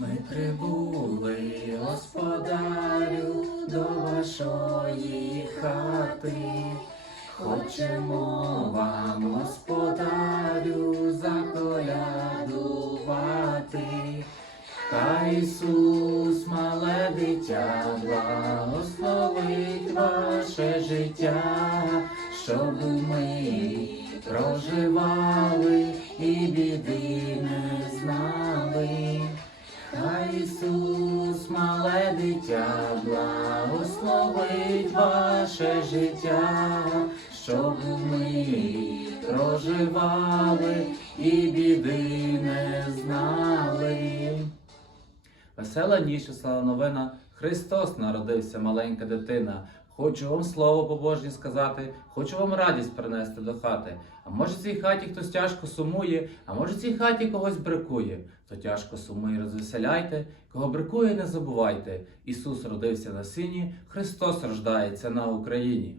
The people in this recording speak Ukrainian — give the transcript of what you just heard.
Ми прибули, господарю, до вашої хати. Хочемо вам, господарю, заколядувати. Хай Ісус, мале дитя, благословить ваше життя, щоб ми проживали і біди мале дитя, благословить ваше життя, щоб ми проживали і біди не знали. Весела ніч, слава новина. Христос народився, маленька дитина. Хочу вам слово побожнє сказати, хочу вам радість принести до хати. А може в цій хаті хтось тяжко сумує, а може в цій хаті когось бракує. Хто тяжко сумує, розвеселяйте, кого бракує, не забувайте. Ісус родився на сині, Христос рождається на Україні.